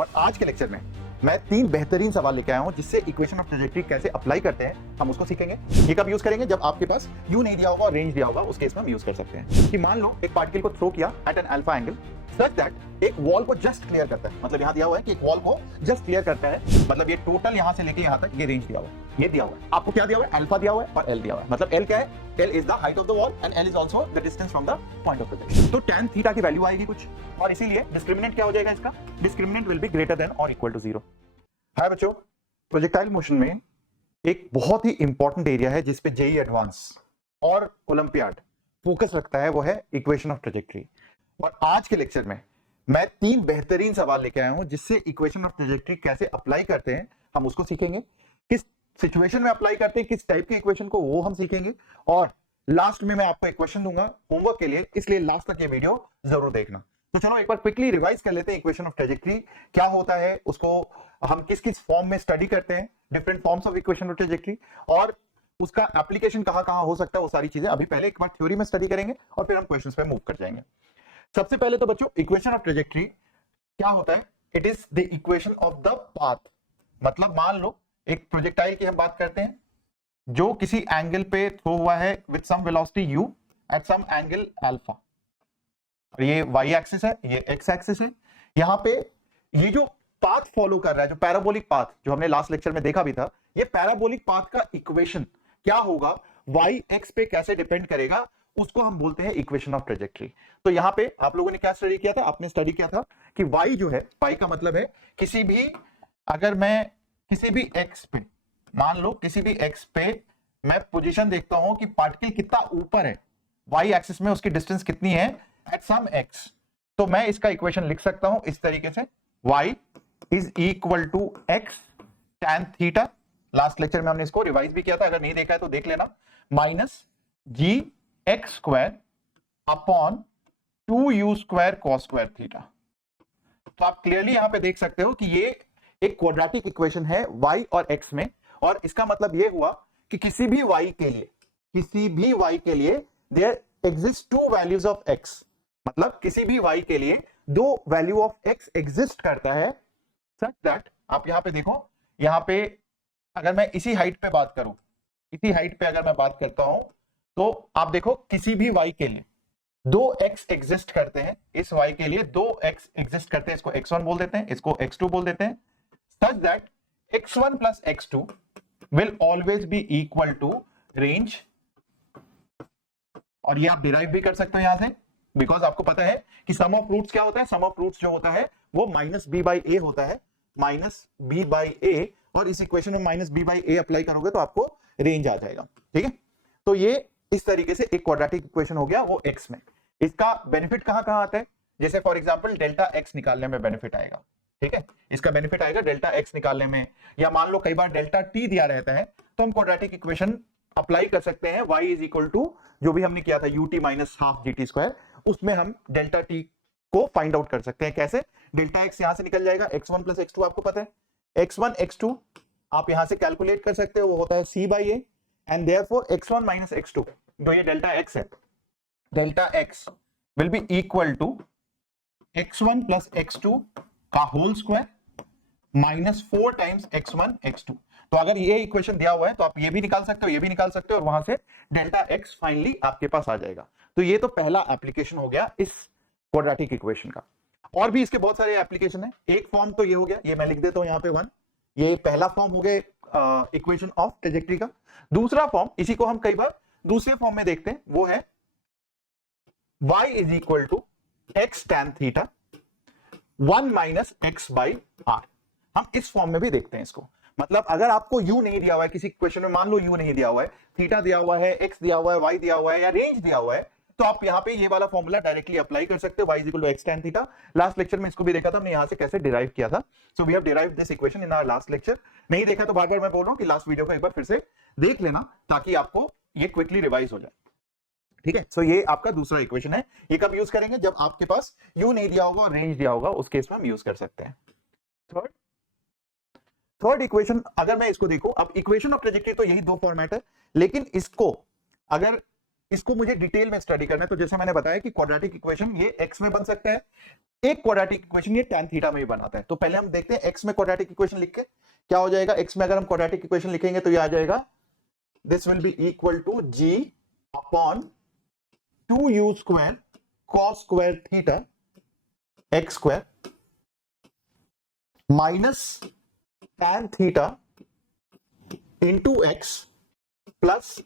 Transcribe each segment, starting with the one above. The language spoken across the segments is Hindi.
और आज के लेक्चर में मैं 3 बेहतरीन सवाल लेके आया हूं जिससे इक्वेशन ऑफ ट्रेजेक्टरी कैसे अप्लाई करते हैं हम उसको सीखेंगे। ये कब यूज करेंगे? जब आपके पास यू नहीं दिया होगा और रेंज दिया होगा, उस केस में हम यूज कर सकते हैं कि मान लो एक पार्टिकल को थ्रो किया at an alpha angle such that एक वॉल को जस्ट क्लियर करता है। मतलब यहां दिया हुआ है कि एक वॉल को जस्ट क्लियर करता है, मतलब ये टोटल यहां से लेके यहां तक ये रेंज दिया हुआ है, ये दिया हुआ है। आपको क्या दिया हुआ है? अल्फा दिया हुआ है और एल दिया हुआ है। मतलब एल क्या है? L is the height of the wall and L is also the distance from the point of projection. तो tan थीटा की वैल्यू आएगी कुछ, और इसीलिए डिस्क्रिमिनेंट क्या हो जाएगा इसका? Discriminant will be greater than और इक्वल टू 0। हाय बच्चों, प्रोजेक्टाइल मोशन में एक बहुत ही इंपॉर्टेंट एरिया है जिसपे जेई एडवांस और ओलंपियाड फोकस रखता है, वो है इक्वेशन ऑफ ट्रेजेक्टरी। और आज के लेक्चर में मैं 3 बेहतरीन सवाल लेके आया हूं जिससे इक्वेशन ऑफ ट्रेजेक्टरी कैसे अप्लाई करते हैं हम उसको सीखेंगे, किस सिचुएशन में अप्लाई करते हैं, किस टाइप के इक्वेशन को, वो हम सीखेंगे। और लास्ट में मैं आपको एक क्वेश्चन दूंगा होमवर्क के लिए, इसलिए लास्ट तक ये वीडियो जरूर देखना। तो चलो एक बार क्विकली रिवाइज कर लेते हैं इक्वेशन ऑफ ट्रेजेक्टरी क्या होता है, उसको हम किस किस फॉर्म में स्टडी करते हैं, different forms of equation of trajectory, और उसका एप्लीकेशन कहां कहां हो सकता है, वो सारी चीजें अभी पहले एक बार थ्योरी में स्टडी करेंगे और फिर हम क्वेश्चंस पे मूव कर जाएंगे। सबसे पहले तो बच्चों इक्वेशन ऑफ ट्रेजेक्टरी क्या होता है? It is the equation of the path. मतलब मान लो एक प्रोजेक्टाइल की हम बात करते हैं जो किसी एंगल पे थ्रो हुआ है with some velocity u at some angle alpha, और ये y एक्सिस है, ये x एक्सिस है। यहां पे ये जो पाथ फॉलो कर रहा है, जो पैराबोलिक पाथ जो हमने लास्ट लेक्चर में देखा भी था, ये पैराबोलिक पाथ का इक्वेशन क्या होगा, y x पे कैसे डिपेंड करेगा, उसको हम बोलते हैं इक्वेशन ऑफ ट्रेजेक्टरी। तो यहां पे आप लोगों ने क्या स्टडी किया था? आपने स्टडी किया था कि y जो है, पाई का मतलब है किसी भी, अगर मैं किसी भी x पे, मान लो किसी भी x पे मैं पोजीशन देखता हूं कि पार्टिकल कितना ऊपर है, y एक्सिस में उसकी डिस्टेंस कितनी है एट सम x, तो मैं इसका इक्वेशन लिख सकता हूं इस तरीके से, y is equal to x tan theta. Last lecture में हमने इसको रिवाइज भी किया था, अगर नहीं देखा है तो देख लेना, माइनस जी x square upon 2u square cos square theta. तो आप क्लियरली यहां पे देख सकते हो कि ये एक क्वाड्रेटिक इक्वेशन है y और x में, और इसका मतलब ये हुआ कि किसी भी y के लिए there exist 2 values of x। मतलब किसी भी y के लिए 2 वैल्यू ऑफ x एग्जिस्ट करता है, सच दैट आप यहां पे देखो, यहां पे अगर मैं इसी हाइट पे बात करूं, इसी हाइट पे अगर मैं बात करता हूं, तो आप देखो किसी भी y के लिए 2x एग्जिस्ट करते हैं, इस y के लिए 2x एग्जिस्ट करते हैं, इसको x1 बोल देते हैं, इसको x2 बोल देते हैं, such that x1 plus x2 will always be equal to range। और ये आप डिराइव भी कर सकते हो यहां से, बिकॉज आपको पता है कि सम ऑफ रूट्स क्या होता है, सम ऑफ रूट्स जो होता है वो माइनस बी बाई ए होता है, माइनस बी बाई ए, और इस इक्वेशन में minus B by A apply करोगे तो आपको रेंज आ जाएगा। ठीक है, तो ये इस तरीके से एक क्वाड्रेटिक इक्वेशन हो गया वो x में। इसका बेनिफिट कहां कहां आता है? जैसे फॉर एग्जांपल डेल्टा x निकालने में बेनिफिट आएगा। ठीक है, इसका बेनिफिट आएगा डेल्टा x निकालने में, या मान लो कई बार डेल्टा t दिया रहता है तो हम क्वाड्रेटिक इक्वेशन अप्लाई कर सकते हैं, y इज इक्वल टू जो भी हमने किया था ut minus half gt square, उसमें हम डेल्टा t को फाइंड आउट कर सकते हैं। कैसे? डेल्टा x यहां से निकल जाएगा, x1 प्लस x2 आपको पता है, x1 x2 आप यहां से कैलकुलेट कर सकते हो, वो होता है c by A, and therefore x1 minus x2, जो ये डेल्टा x है, delta x will be equal to x1 plus x2 का whole square minus 4 times x1 x2। तो अगर ये इक्वेशन दिया हुआ है तो आप ये भी निकाल सकते हो, ये भी निकाल सकते हो, और वहां से डेल्टा x फाइनली आपके पास आ जाएगा। तो ये तो पहला एप्लीकेशन हो गया इस क्वाड्रेटिक इक्वेशन का। और भी इसके बहुत सारे एप्लीकेशन है। एक फॉर्म तो ये हो गया, ये मैं लिख देता हूं यहाँ पे 1, ये पहला फॉर्म हो गया इक्वेशन ऑफ ट्रेजेक्टरी का। दूसरा फॉर्म, इसी को हम कई बार दूसरे फॉर्म में देखते हैं, वो है y is equal to x tan theta 1 minus x by R. हम इस फॉर्म में भी देखते हैं इसको। मतलब अगर आपको u नहीं दिया हुआ है किसी इक्वेशन में, मान लो u नहीं दिया हुआ है, थीटा दिया हुआ है, x दिया हुआ है, y दिया हुआ है, या रेंज दिया हुआ है, तो आप यहाँ पे ये वाला फॉर्मूला डायरेक्टली अप्लाई कर सकते हो, y is equal to x tan theta. Last lecture में इसको भी देखा था हमने, यहाँ से कैसे डिराइव किया था। So we have derived this equation in our last lecture. नहीं देखा तो बार बार मैं बोल रहा हूँ कि लास्ट वीडियो को एक बार फिर से देख लेना, ताकि आपको ये क्विकली रिवाइज हो जाए। ठीक है, सो ये आपका दूसरा इक्वेशन है। ये कब यूज करेंगे? जब आपके पास u नहीं दिया होगा और रेंज दिया होगा, उस केस में हम यूज कर सकते हैं। थर्ड इक्वेशन, अगर मैं इसको देखूं, अब इक्वेशन ऑफ ट्रेजेक्टरी तो यही 2 फॉर्मेट है, लेकिन इसको अगर इसको मुझे डिटेल में स्टडी करना है। तो जैसे मैंने बताया कि क्वाड्रेटिक इक्वेशन ये x में बन सकता है, एक क्वाड्रेटिक इक्वेशन ये tan थीटा में भी बनाता है। तो पहले हम देखते हैं x में क्वाड्रेटिक इक्वेशन लिख के क्या हो जाएगा। x में अगर हम क्वाड्रेटिक इक्वेशन लिखेंगे तो ये आ जाएगा, this will be equal to g upon 2u square cos square theta x square minus tan theta into x plus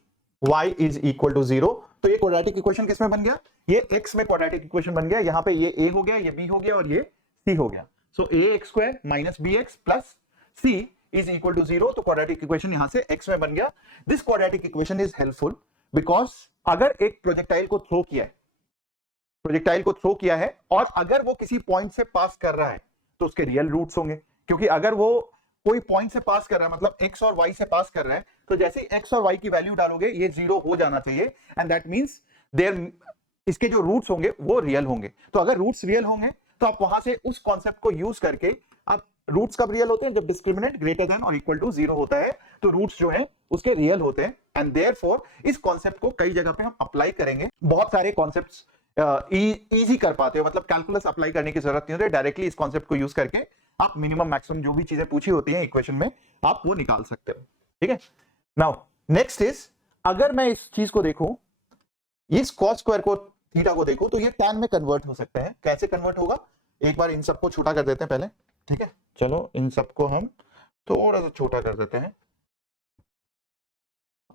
y is equal to 0। तो ये क्वाड्रेटिक इक्वेशन किसमें बन गया, ये x में क्वाड्रेटिक इक्वेशन बन गया। यहां पे ये a हो गया, ये b हो गया और ये c हो गया। So ax square minus bx plus c is equal to 0। तो क्वाड्रेटिक इक्वेशन यहां से x में बन गया। This quadratic equation is helpful because अगर एक प्रोजेक्टाइल को थ्रो किया है और अगर वो किसी पॉइंट से पास कर रहा है तो उसके रियल रूट्स होंगे, क्योंकि अगर वो कोई पॉइंट से पास कर रहा है मतलब x और y से पास कर रहा है, तो जैसे ही x और y की वैल्यू डालोगे ये 0 हो जाना चाहिए एंड दैट मींस देयर इसके जो रूट्स होंगे वो रियल होंगे। तो अगर रूट्स रियल होंगे तो आप वहां से उस कॉन्सेप्ट को यूज करके, आप रूट्स कब रियल होते हैं, जब डिस्क्रिमिनेंट ग्रेटर देन और इक्वल टू 0 होता है तो रूट्स जो है उसके रियल होते हैं एंड देयरफॉर इस कॉन्सेप्ट को कई जगह पे हम अप्लाई करेंगे। बहुत सारे कॉन्सेप्ट्स इजी कर पाते हो, मतलब कैलकुलस अप्लाई करने की जरूरत नहीं होती, डायरेक्टली इस कॉन्सेप्ट को यूज करके आप मिनिमम मैक्सिमम जो भी चीजें पूछी होती हैं इक्वेशन में आप वो निकाल सकते हो। ठीक है, नाउ नेक्स्ट इज, अगर मैं इस चीज को देखूं, इस cos स्क्वायर को थीटा को देखूं तो ये tan में कन्वर्ट हो सकता है। कैसे कन्वर्ट होगा, एक बार इन सबको छोटा कर देते हैं पहले। ठीक है, चलो इन सबको हम थोड़ा सा छोटा कर देते हैं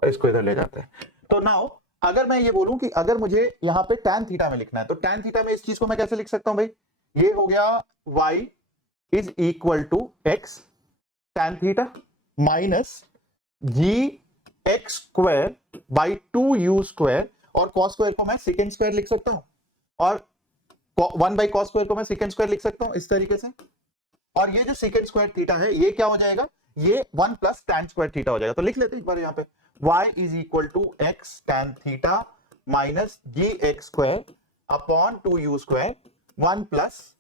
और इसको इधर ले जाते हैं। तो नाउ अगर मैं ये बोलूं कि अगर मुझे यहां पे tan थीटा में लिखना है तो tan थीटा में इस चीज को मैं कैसे लिख सकता हूं भाई, ये हो गया y is equal to x tan theta minus g x square by 2u square, और cos स्क्वायर को मैं सेकेंड स्क्वायर लिख सकता हूं और 1 बाई cos स्क्वायर को मैं सेकेंड स्क्वायर लिख सकता हूं इस तरीके से। और ये जो सेकेंड स्क्वायर थीटा है ये क्या हो जाएगा, ये 1 प्लस tan स्क्वायर थीटा हो जाएगा। तो लिख लेते हैं एक बार यहाँ पे, y is equal to x tan theta minus ji x square upon 2u square 1 plus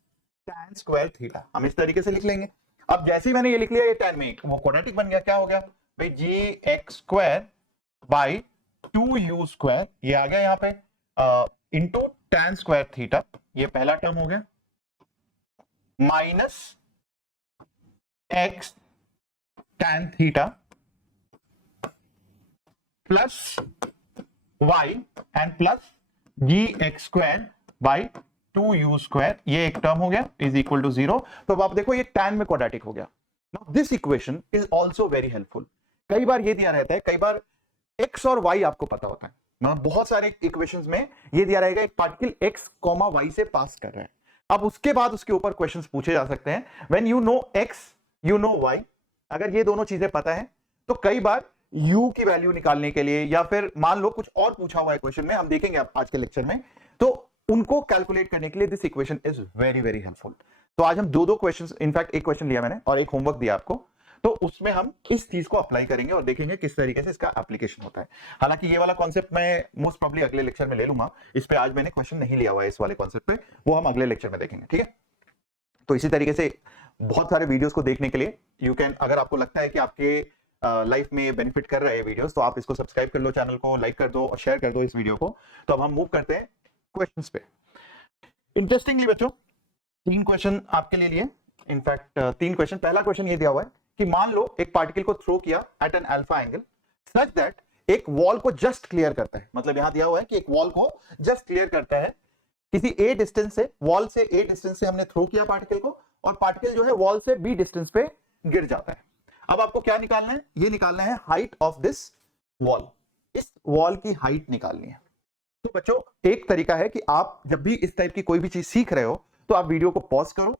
tan square theta. हम इस तरीके से लिख लेंगे। अब जैसे ही मैंने ये लिख लिया, ये tan में वो क्वाड्रेटिक बन गया। क्या हो गया भाई, g x square by 2u square, ये आ गया यहाँ पे इंटू tan स्क्वायर थीटा, ये पहला टर्म हो गया, minus x tan theta plus y and plus G x square by 2u square, ये एक टर्म हो गया इज इक्वल टू 0। तो अब आप देखो ये tan में क्वाड्रेटिक हो गया। Now this equation is also very helpful. कई बार ये दिया रहता है, कई बार x और y आपको पता होता है, मतलब बहुत सारे इक्वेशंस में ये दिया रहेगा एक पार्टिकल x, y से पास कर रहा है। अब उसके बाद उसके ऊपर क्वेश्चंस पूछे जा सकते हैं। When you know x you know y, अगर ये दोनों चीजें पता है तो कई बार u की वैल्यू निकालने के लिए, या फिर मान लो कुछ और पूछा हुआ है क्वेश्चन में, हम देखेंगे आज के लेक्चर में, तो उनको कैलकुलेट करने के लिए this equation is very very helpful. तो आज हम दो क्वेश्चंस, इनफैक्ट एक क्वेश्चन लिया मैंने और एक होमवर्क दिया आपको, तो उसमें हम इस चीज को अप्लाई करेंगे और देखेंगे किस तरीके से इसका एप्लीकेशन होता है। हालांकि ये वाला कॉन्सेप्ट मैं मोस्ट प्रोबब्ली अगले लेक्चर में ले लूंगा, इस पे आज मैंने क्वेश्चन नहीं लिया हुआ है इस वाले कॉन्सेप्ट पे, वो हम अगले लेक्चर में देखेंगे। ठीक है, तो इसी तरीके से बहुत सारे वीडियोस को देखने के लिए यू कैन, अगर आपको लगता है कि आपके लाइफ में बेनिफिट कर रहा है ये वीडियोस, तो आप इसको सब्सक्राइब कर लो, चैनल को लाइक कर दो और शेयर कर दो इस वीडियो को। तो अब हम मूव करते हैं क्वेश्चंस पे। इंटरेस्टिंगली बच्चों 3 क्वेश्चन आपके लिए, इनफैक्ट 3 क्वेश्चन। पहला क्वेश्चन ये दिया हुआ है कि मान लो एक पार्टिकल को थ्रो किया at an alpha angle such that एक वॉल को जस्ट क्लियर करता है, मतलब यहां दिया हुआ है कि एक वॉल को जस्ट क्लियर करता है किसी a डिस्टेंस से, वॉल से a डिस्टेंस से हमने थ्रो किया पार्टिकल को, और पार्टिकल जो है वॉल से b डिस्टेंस पे गिर जाता है। अब आपको क्या निकालना है, ये निकालना है हाइट ऑफ दिस वॉल, इस वॉल की हाइट निकालनी है। तो बच्चों एक तरीका है कि आप जब भी इस टाइप की कोई भी चीज सीख रहे हो तो आप वीडियो को पॉज करो,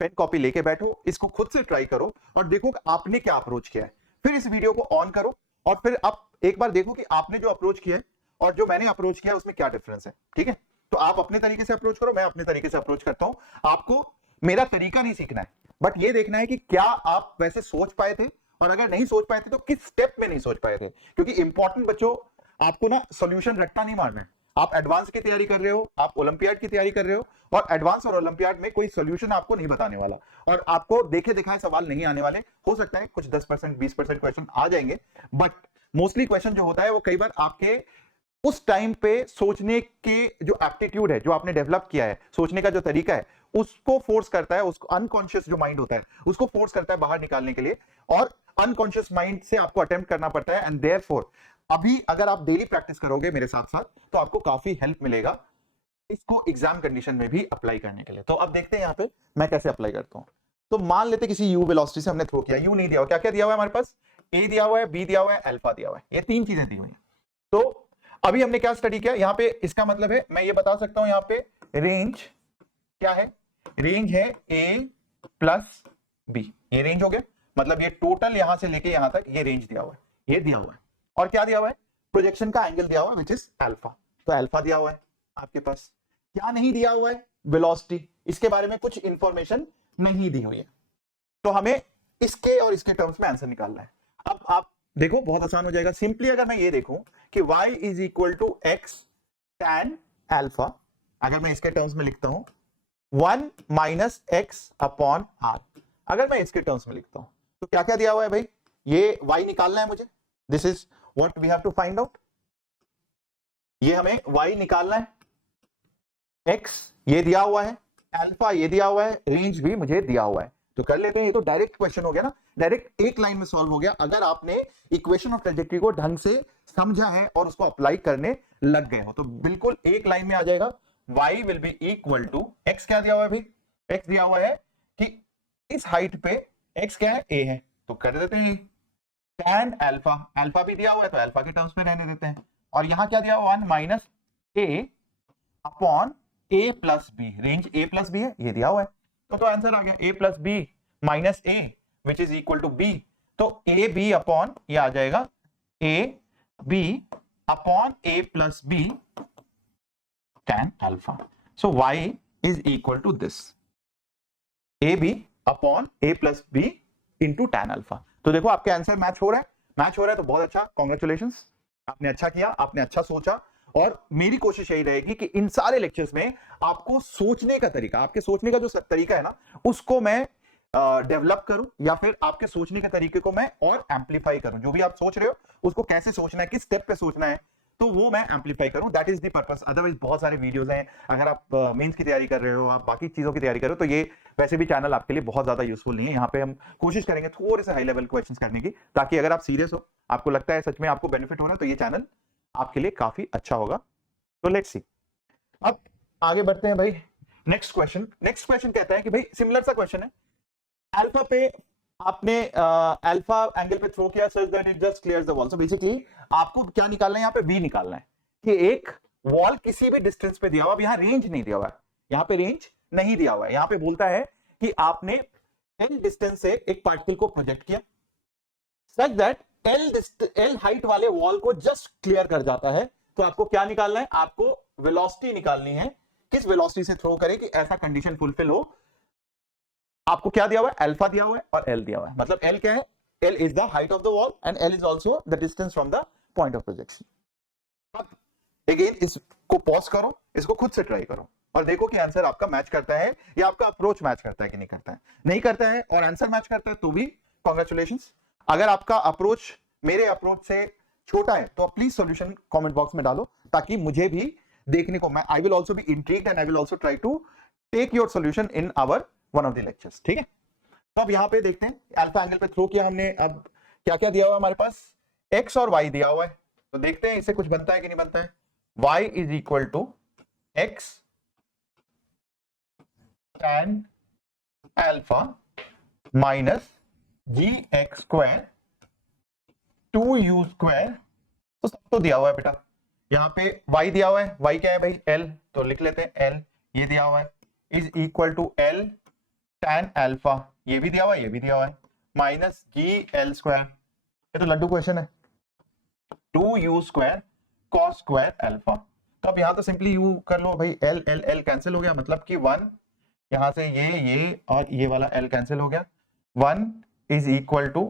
पेन कॉपी लेके बैठो, इसको खुद से ट्राई करो और देखो कि आपने क्या अप्रोच किया है। फिर इस वीडियो को ऑन करो और फिर आप एक बार देखो कि आपने जो अप्रोच किया है और जो मैंने अप्रोच किया है उसमें क्या डिफरेंस है। ठीक है, तो आप अपने तरीके से अप्रोच करो, मैं अपने तरीके से अप्रोच करता हूं। आपको मेरा तरीका नहीं सीखना है, बट ये देखना है कि क्या आप वैसे सोच पाए थे, और अगर नहीं सोच पाए थे तो किस स्टेप में नहीं सोच पाए थे। क्योंकि इंपॉर्टेंट बच्चों, आपको ना सॉल्यूशन रट्टा नहीं मारना है। आप एडवांस की तैयारी कर रहे हो, आप ओलंपियाड की तैयारी कर रहे हो, और एडवांस और ओलंपियाड में कोई सॉल्यूशन आपको नहीं बताने वाला और आपको देखे दिखाए सवाल नहीं आने वाले। हो सकता है कुछ 10% 20% क्वेश्चन आ जाएंगे, बट मोस्टली क्वेश्चन जो होता है वो कई बार आपके उस टाइम पे सोचने के जो एप्टीट्यूड है, जो आपने डेवलप किया है, सोचने का जो तरीका है, उसको फोर्स करता है, उसको अनकॉन्शियस जो माइंड होता है उसको फोर्स करता है बाहर निकालने के लिए, और अनकॉन्शियस माइंड से आपको अटेम्प्ट करना पड़ता है। एंड देयरफॉर अभी अगर आप डेली प्रैक्टिस करोगे मेरे साथ साथ तो आपको काफी हेल्प मिलेगा इसको एग्जाम कंडीशन में भी अप्लाई करने के लिए। तो अब देखते हैं यहाँ पे मैं कैसे अप्लाई करता हूं। तो मान लेते किसी यू वेलोसिटी से हमने थ्रो किया, यू नहीं दिया हुआ, क्या क्या दिया हुआ है हमारे पास, ए दिया हुआ है, बी दिया हुआ है, अल्फा दिया हुआ है, ये तीन चीजें दी हुई हैं। तो अभी हमने क्या स्टडी किया यहाँ पे, इसका मतलब है मैं ये बता सकता हूं यहाँ पे रेंज क्या है, रेंज है ए प्लस बी, ये रेंज हो गया, मतलब ये टोटल यहां से लेके यहां तक ये रेंज दिया हुआ है, ये दिया हुआ है। और क्या दिया हुआ है, प्रोजेक्शन का एंगल दिया हुआ है विच इज अल्फा, तो अल्फा दिया हुआ है आपके पास। क्या नहीं दिया हुआ है, वेलोसिटी, इसके बारे में कुछ इंफॉर्मेशन नहीं दी हुई है, तो हमें इसके और इसके टर्म्स में आंसर निकालना है। अब आप देखो बहुत आसान हो जाएगा, सिंपली अगर मैं ये देखूं कि y is equal to x tan alpha, अगर मैं इसके टर्म्स में लिखता हूं 1 माइनस एक्स अपॉन आर, अगर मैं इसके टर्म्स में लिखता हूं तो क्या क्या दिया हुआ है भाई, ये y निकालना है मुझे, this is what we have to find out, ये हमें y निकालना है, x ये दिया हुआ है, अल्फा ये दिया हुआ है, रेंज भी मुझे दिया हुआ है। तो कर लेते हैं, ये तो डायरेक्ट क्वेश्चन हो गया ना, डायरेक्ट एक लाइन में सॉल्व हो गया अगर आपने इक्वेशन ऑफ ट्रेजेक्टरी को ढंग से समझा है और उसको अप्लाई करने लग गए हो, तो बिल्कुल एक लाइन में आ जाएगा। y will be equal to, x क्या दिया हुआ है भाई, x दिया हुआ है कि इस हाइट पे x क्या है, a है, तो कर देते हैं tan अल्फा, अल्फा भी दिया हुआ है तो अल्फा के टर्म्स में रहने देते हैं, और यहां क्या दिया हुआ 1 minus a upon a plus B, range a plus B है, ये दिया हुआ है, तो आंसर आ गया a plus B minus a which is equal to b, तो a b अपॉन ये आ जाएगा a b upon a plus b tan alpha, so y is equal to this a b upon a plus b into tan alpha. तो देखो आपके आंसर मैच हो रहा है, मैच हो रहा है तो बहुत अच्छा, कॉन्ग्रेचुलेशंस, आपने अच्छा किया, आपने अच्छा सोचा। और मेरी कोशिश यही रहेगी कि इन सारे लेक्चर्स में आपको सोचने का तरीका, आपके सोचने का जो तरीका है ना, उसको मैं डेवलप करूं, या फिर आपके सोचने के तरीके को मैं और एम्पलीफाई करूं, जो भी आप सोच रहे हो उसको कैसे सोचना है, किस स्टेप पे सोचना है, तो वो मैं एम्पलीफाई करूं, that is the purpose. Otherwise बहुत सारे वीडियोस हैं, अगर आप मेंस की तैयारी कर रहे हो, आप बाकी चीजों की तैयारी कर रहे हो, तो ये वैसे भी चैनल आपके लिए बहुत ज्यादा यूजफुल नहीं है। यहाँ पे हम कोशिश करेंगे थोड़े से हाई लेवल क्वेश्चंस करने की, ताकि अगर आप सीरियस हो, आपको लगता है सच में आपको बेनिफिट हो रहा है, तो ये चैनल आपके लिए काफी अच्छा होगा। तो लेट्स सी, अब आगे बढ़ते हैं भाई। नेक्स्ट क्वेश्चन कहता है कि भाई सिमिलर सा क्वेश्चन है, अल्फा पे आपने अल्फा एंगल पे थ्रो किया such that it just clears the wall. So basically आपको क्या निकालना है, यहाँ पे बी निकालना है कि एक वॉल किसी भी डिस्टेंस पे दिया हुआ, अब यहाँ रेंज नहीं दिया हुआ है, यहाँ पे रेंज नहीं दिया हुआ है, यहाँ पे बोलता है कि आपने एल डिस्टेंस से एक पार्टिकल को प्रोजेक्ट किया सच दैट एल हाइट वाले वॉल को जस्ट क्लियर कर जाता है। तो आपको क्या निकालना है, आपको वेलोसिटी निकालनी है, किस वेलोसिटी से थ्रो करे कि ऐसा कंडीशन फुलफिल हो। आपको क्या दिया हुआ है, अल्फा दिया हुआ है और एल दिया हुआ है, मतलब एल क्या है, L is the height of the wall and L is also the distance from the point of projection. अब अगेन इसको पॉज करो, इसको खुद से ट्राई करो और देखो कि आंसर आपका मैच करता है या आपका अप्रोच मैच करता है कि नहीं करता है। नहीं करता है और आंसर मैच करता है तो भी कांग्रेचुलेशंस। अगर आपका अप्रोच मेरे अप्रोच से छोटा है तो प्लीज सॉल्यूशन कमेंट बॉक्स में डालो, ताकि मुझे भी देखने को, मैं I will also be intrigued and I will also try to take your solution in our one of the lectures. ठीक है, तो अब यहां पे देखते हैं अल्फा एंगल पे थ्रो किया हमने, अब क्या क्या दिया हुआ है हमारे पास, एक्स और वाई दिया हुआ है, तो देखते हैं इससे कुछ बनता है कि नहीं बनता है। y is equal to x tan alpha minus ji x square 2u square, तो सब तो दिया हुआ है बेटा, यहाँ पे y दिया हुआ है, y क्या है भाई l, तो लिख लेते हैं l, ये दिया हुआ है is equal to l tan alpha, ये भी दिया हुआ है, ये भी दिया हुआ है, माइनस जी एल स्क्वायर, ये तो लड्डू क्वेश्चन है, 2u square cos square alpha. तो अब यहां तो सिंपली u कर लो भाई, l l l कैंसिल हो गया, मतलब कि 1 यहां से ये और ये वाला l कैंसिल हो गया, 1 इज इक्वल टू,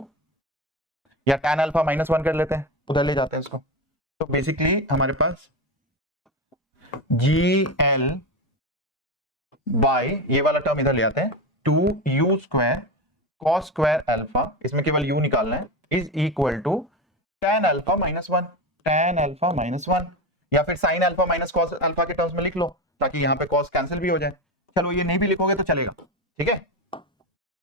या tan अल्फा माइनस 1 कर लेते हैं, उधर ले जाते हैं इसको, तो बेसिकली हमारे पास जी एल बाई ये वाला टर्म इधर ले आते हैं, 2u square cos square alpha, इसमें केवल u निकालना है, is equal to tan alpha minus 1, tan alpha minus 1, या फिर sine alpha minus cos alpha के टर्म्स में लिख लो ताकि यहाँ पे कॉस कैंसिल भी हो जाए। चलो ये नहीं भी लिखोगे तो चलेगा, ठीक है।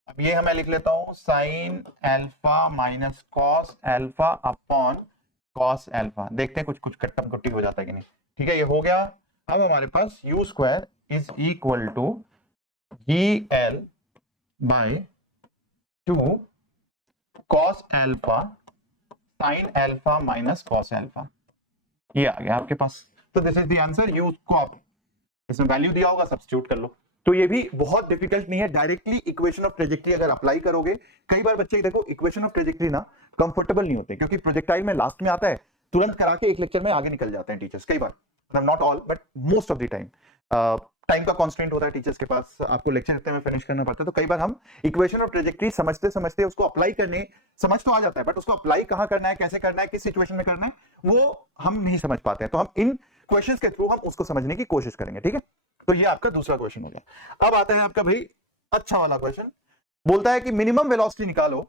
अब ये मैं लिख लेता हूं sign alpha minus cos alpha upon cos alpha. देखते हैं कुछ कुछ कट्टम कुट्टी हो जाता है कि नहीं, ठीक है। ये हो गया। अब हमारे पास u square is equal to g l by 2 cos alpha sine alpha minus cos alpha. ये आ गया आपके पास। तो this is the answer. U को आप इसमें वैल्यू दिया होगा, सब्स्टिट्यूट कर लो। तो ये भी बहुत डिफिकल्ट नहीं है, डायरेक्टली इक्वेशन ऑफ ट्रेजेक्टरी अगर अप्लाई करोगे। कई बार बच्चे देखो इक्वेशन ऑफ ट्रेजेक्टरी ना कंफर्टेबल नहीं होते, क्योंकि प्रोजेक्टाइल में लास्ट में आता है, तुरंत करा के एक लेक्चर में आगे निकल जाते हैं टीचर्स। कई बार, not all but most of the time time का कॉन्स्टेंट होता है टीचर्स के पास, आपको लेक्चर इतने में फिनिश करना पड़ता है। तो कई बार हम इक्वेशन ऑफ ट्रेजेक्टरी समझते समझते उसको अप्लाई करने, समझ तो आ जाता है बट उसको अप्लाई कहां करना है, कैसे करना है, किस सिचुएशन में करना है, वो हम नहीं समझ पाते हैं। तो हम इन क्वेश्चंस के थ्रू हम उसको समझने की कोशिश करेंगे, ठीक है। तो ये आपका दूसरा क्वेश्चन हो गया। अब आता है आपका भाई अच्छा वाला क्वेश्चन। बोलता है कि मिनिमम वेलोसिटी निकालो,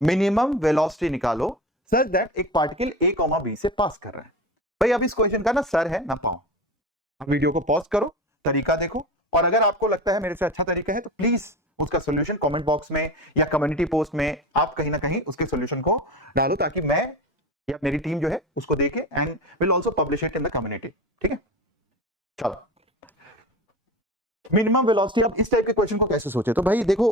मिनिमम वेलोसिटी निकालो सच दैट एक पार्टिकल a, b से पास कर रहा है। भाई अब इस क्वेश्चन का ना सर है ना पाओ। अब वीडियो को पॉज करो, तरीका देखो, और अगर आपको लगता है मेरे से अच्छा तरीका है तो प्लीज उसका सॉल्यूशन कमेंट बॉक्स में या कम्युनिटी पोस्ट में आप कहीं ना कहीं उसके सॉल्यूशन को डालो, ताकि मैं या मेरी टीम जो है उसको देखे and will also publish it in the community, ठीक है। चलो मिनिमम वेलोसिटी। अब इस टाइप के क्वेश्चन को कैसे सोचे, तो भाई देखो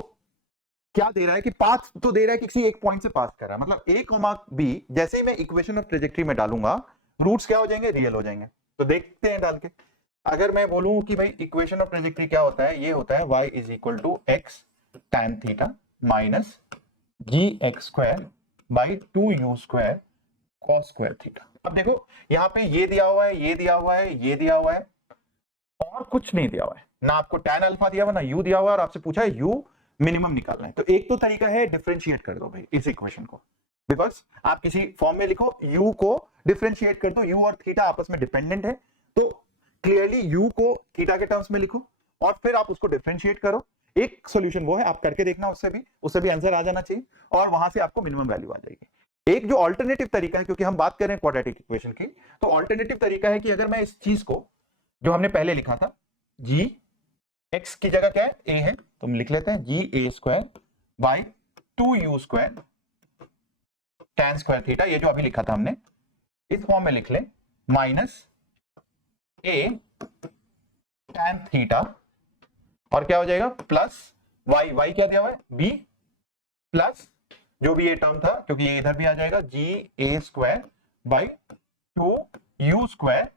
क्या दे रहा है कि पाथ तो दे रहा है कि किसी एक पॉइंट से पास कर रहा है, मतलब a, b जैसे ही मैं इक्वेशन ऑफ ट्रेजेक्टरी में डालूंगा रूट्स क्या हो जाएंगे, रियल हो जाएंगे। तो देखते हैं डाल के। अगर मैं बोलूं कि भाई इक्वेशन ऑफ ट्रेजेक्टरी क्या होता है, ये होता है y is equal to x tan theta minus ji x square by 2u square cos square theta. अब देखो यहाँ पे ये दिया हुआ है, ये दिया हुआ है, ये दिया हुआ है और कुछ नहीं दिया हुआ है, ना आपको tan अल्फा दिया हुआ, ना u दिया हुआ है, और आपसे पूछा है u मिनिमम निकालना है। तो एक तो तरीका है डिफरेंशिएट कर दो भाई इस इक्वेशन को, बिकॉज आप किसी फॉर्म में लिखो u को डिफरेंशिएट कर दो, u और थीटा आपस में डिपेंडेंट है, तो क्लियरली u को थीटा के टर्म्स में लिखो और फिर आप उसको डिफरेंशिएट करो। एक सॉल्यूशन वो है, आप करके देखना, उससे भी आंसर आ जाना चाहिए और वहां से आपको मिनिमम वैल्यू आ जाएगी। एक जो ऑल्टरनेटिव तरीका है, क्योंकि हम बात कर रहे हैं क्वाड्रेटिक इक्वेशन की, तो ऑल्टरनेटिव तरीका है कि अगर मैं इस चीज को जो हमने पहले लिखा था जी एक्स की जगह क्या है a है, तो हम लिख लेते हैं g a square by 2u square tan square theta, ये जो अभी लिखा था हमने इस फॉर्म में लिख ले, माइनस a tan थीटा और क्या हो जाएगा प्लस y क्या दिया हुआ है b प्लस जो भी ये टर्म था, क्योंकि ये इधर भी आ जाएगा, g a square by 2u square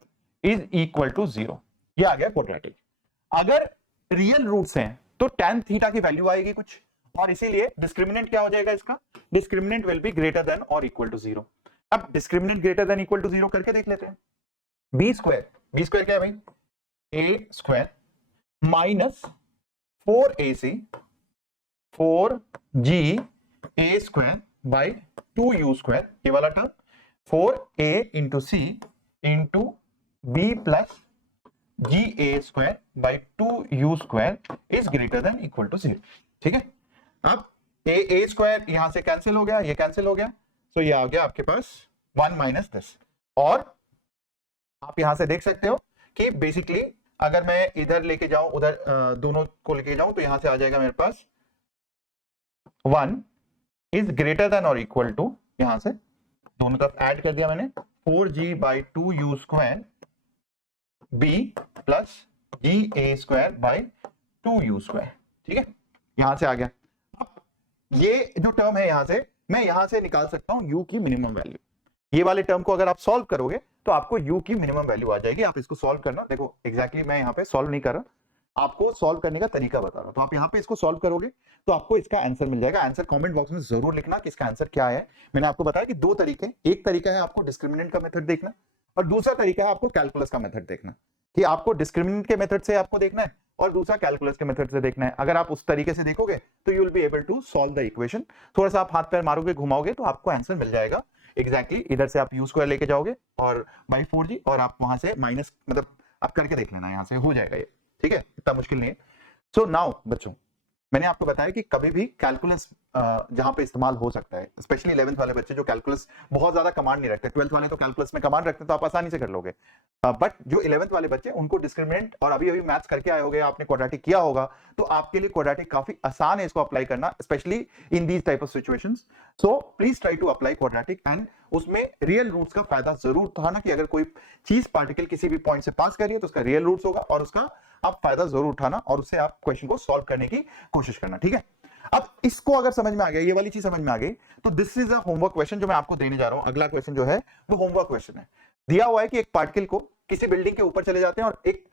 is equal to 0। ये आ गया क्वाड्रेटिक। अगर रियल रूट्स हैं तो tan थीटा की वैल्यू आएगी कुछ, और इसीलिए डिस्क्रिमिनेंट क्या हो जाएगा इसका, discriminant will be greater than और इक्वल टू 0। अब discriminant greater than equal to 0 करके देख लेते हैं। बी स्क्वायर क्या है भाई, a square minus 4ac 4g a square by 2u square, ये वाला term 4a into c into b plus g a square by 2u square is greater than equal to 0, ठीक है। अब ए स्क्वायर यहां से कैंसिल हो गया, ये कैंसिल हो गया, तो ये आ गया आपके पास 1 माइनस दिस। और आप यहां से देख सकते हो कि बेसिकली अगर मैं इधर लेके जाऊं, उधर दोनों को लेके जाऊं, तो यहां से आ जाएगा मेरे पास 1 इज ग्रेटर देन और इक्वल टू, यहां से दोनों तरफ ऐड कर दिया मैंने, 4g by 2u square b plus g a square by 2u square, ठीक है, यहां से आ गया। अब ये जो टर्म है यहां से मैं यहां से निकाल सकता हूं u की मिनिमम वैल्यू। ये वाले टर्म को अगर आप सॉल्व करोगे तो आपको u की मिनिमम वैल्यू आ जाएगी। आप इसको सॉल्व करना, देखो एग्जैक्टली मैं यहाँ पे सॉल्व नहीं कर रहा, आपको सॉल्व करने का तरीका बता रहा हूं। तो आप यहाँ पे इसको सॉल्व करोगे तो आपको इसका आंसर मिल जाएगा। आंसर कमेंट बॉक्स में जरूर लिखना कि इसका आंसर क्या है। मैंने आपको बताया कि दो तरीके, एक तरीका है आपको डिस्क्रिमिनेंट का मेथड देखना और दूसरा तरीका है आपको कैलकुलस का मेथड देखना, कि आपको डिस्क्रिमिनेंट के मेथड से आपको देखना है और दूसरा कैलकुलस के मेथड से देखना है। अगर आप उस तरीके से देखोगे तो you will be able to solve the equation. थोड़ा सा आप हाथ पैर मारोगे, घुमाओगे तो आपको आंसर मिल जाएगा एग्जैक्टली। इधर से आप यू स्क्वायर लेके जाओगे और बाई 4g और आप वहां से माइनस, मतलब आप करके देख लेना, यहां से हो जाएगा ये, ठीक है, इतना मुश्किल नहीं है। सो नाउ बच्चों मैंने आपको बताया कि कभी भी कैलकुलस जहां पे इस्तेमाल हो सकता है, स्पेशली 11th वाले बच्चे जो कैलकुलस बहुत ज्यादा कमांड नहीं रखते, 12th वाले तो कैलकुलस में कमांड रखते हैं तो आप आसानी से कर लोगे, बट जो 11th वाले बच्चे उनको डिस्क्रिमिनेंट, और अभी अभी मैथ्स करके आए होगे, आपने क्वाड्रेटिक किया होगा, तो आपके लिए क्वाड्रेटिक काफी आसान है इसको अप्लाई करना, specially in these type of situations. So please try to apply quadratic, and उसमें रियल रूट्स का फायदा जरूर उठाना, कि अगर कोई चीज पार्टिकल किसी भी पॉइंट से पास कर रही है तो उसका रियल रूट्स होगा, और उसका आप फायदा जरूर उठाना और उससे आप क्वेश्चन को सॉल्व करने की कोशिश करना, ठीक है। अब इसको अगर समझ में आ गया, ये वाली चीज समझ में आ गई, तो this is a homework question जो मैं आपको देने जा रहा हूं। अगला क्वेश्चन जो है वो होमवर्क क्वेश्चन है। दिया हुआ है कि एक पार्टिकल को किसी बिल्डिंग के ऊपर चले जाते हैं और एक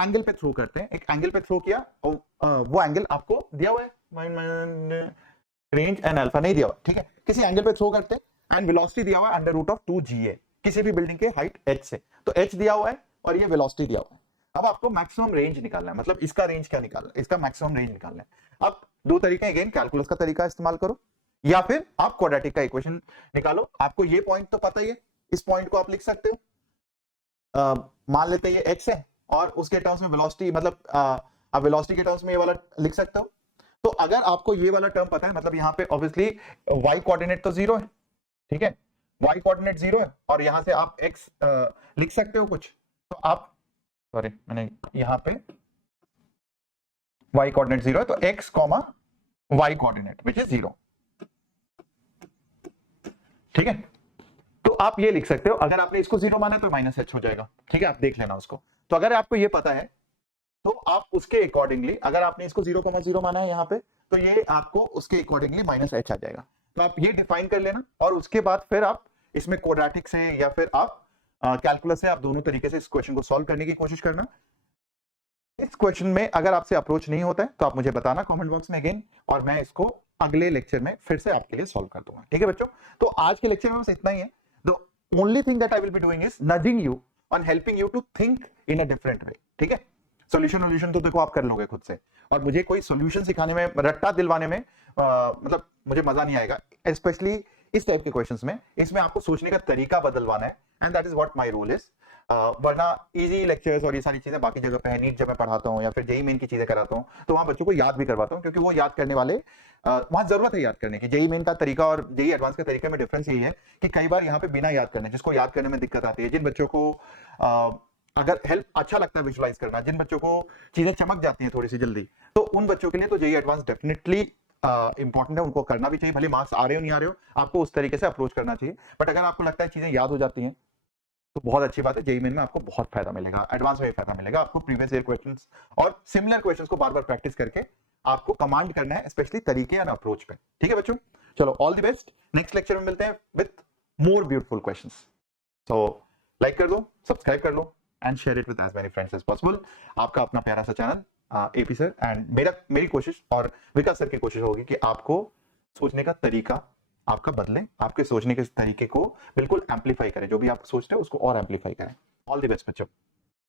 एंगल पे थ्रो करते हैं, एक एंगल पे थ्रो किया और वो एंगल आपको दिया हुआ है, रेंज एंड अल्फा नहीं दिया हुआ, ठीक है, किसी एंगल पे थ्रो करते हैं एंड वेलोसिटी दिया हुआ है √2GA, किसी भी बिल्डिंग के हाइट h से, तो h दिया हुआ है और ये वेलोसिटी दिया हुआ है। अब आपको मैक्सिमम रेंज निकालना है, मतलब इसका रेंज क्या निकालना है, इसका मैक्सिमम रेंज निकालना है। अब दो तरीके, अगेन कैलकुलस का तरीका इस्तेमाल करो या फिर आप क्वाड्रेटिक का इक्वेशन निकालो। आपको ये पॉइंट तो पता ही है, इस पॉइंट को आप लिख सकते हो, मान लेते हैं ये x है और उसके टर्म्स में वेलोसिटी, मतलब आप वेलोसिटी के टर्म्स में ये वाला लिख सकते हो। तो अगर आपको ये वाला टर्म पता है, मतलब यहाँ पे ऑब्वियसली y कोऑर्डिनेट तो 0 है, ठीक है, y कोऑर्डिनेट 0 है और यहां से आप x लिख सकते हो कुछ, तो आप, सॉरी मैंने यहां पे y कोऑर्डिनेट 0 है तो x, y coordinate which is 0, ठीक है। तो आप ये लिख सकते हो, अगर आपने इसको 0 माना तो -h हो जाएगा, ठीक है, आप देख लेना उसको। तो अगर आपको ये पता है तो आप उसके अकॉर्डिंगली, अगर आपने इसको 0,0 माना है यहाँ पे, तो ये आपको उसके अकॉर्डिंगली -h आ जाएगा। तो आप ये डिफाइन कर लेना और उसके बाद फिर आप इसमें क्वाड्रेटिक से या फिर आप कैलकुलस से, आप दोनों तरीके से इस क्वेश्चन को सॉल्व करने की कोशिश करना। इस क्वेश्चन में अगर आपसे अप्रोच नहीं होता है तो आप मुझे बताना कमेंट बॉक्स में अगेन, और मैं इसको अगले लेक्चर में फिर से आपके लिए सॉल्व कर दूंगा, ठीक है बच्चों। तो आज के लेक्चर में बस इतना ही है। The only thing that I will be doing is nudging you on helping you to think in a different way, ठीक है। सोल्यूशन तो देखो आप कर लोगे खुद से, और मुझे कोई सोल्यूशन सिखाने में, रट्टा दिलवाने में मतलब मुझे मजा नहीं आएगा, स्पेशली इस टाइप के क्वेश्चंस में। इसमें आपको सोचने का तरीका बदलवाना है, and that is what my role is. वरना इजी लेक्चर्स और ये सारी चीजें बाकी जगह पे है, नीट जब मैं पढ़ाता हूँ या फिर जेई मेन की चीजें कराता हूँ तो वहां बच्चों को याद भी करवाता हूँ, क्योंकि वो याद करने वाले, वहां जरूरत है याद करने की। जेई मेन का तरीका और जेई एडवांस के तरीके में डिफरेंस यही है कि कई बार यहाँ पे बिना याद करने, जिसको याद करने में दिक्कत आती है, जिन बच्चों को अगर हेल्प अच्छा लगता है विजुलाइज करना, जिन बच्चों को चीजें चमक जाती हैं थोड़ी सी जल्दी, तो उन बच्चों के लिए तो जेई एडवांस डेफिनेटली इंपॉर्टेंट है, उनको करना भी चाहिए, भले मार्क्स आ रहे हो नहीं आ रहे हो, आपको उस तरीके से अप्रोच करना चाहिए। बट अगर आपको लगता है चीजें याद हो जाती हैं तो बहुत अच्छी बात है, जेई मेन में आपको बहुत फायदा मिलेगा, एडवांस में भी फायदा मिलेगा। आपको प्रीवियस ईयर क्वेश्चंस और सिमिलर क्वेश्चंस को बार बार प्रैक्टिस करके आपको कमांड करना है, स्पेशली तरीके और अप्रोच पे, ठीक है बच्चों। चलो all the best, next lecture में मिलते हैं with more beautiful questions. So like कर दो, सब्सक्राइब कर लो and share it with as many friends as possible. आपका अपना प्यारा सा चैनल एपी सर, एंड मेरी कोशिश और विकास सर की कोशिश होगी कि आपको सोचने का तरीका आपका बदले, आपके सोचने के तरीके को बिल्कुल एम्पलीफाई करें, जो भी आप सोचते हैं उसको और एम्पलीफाई करें। ऑल द बेस्ट बच्चों।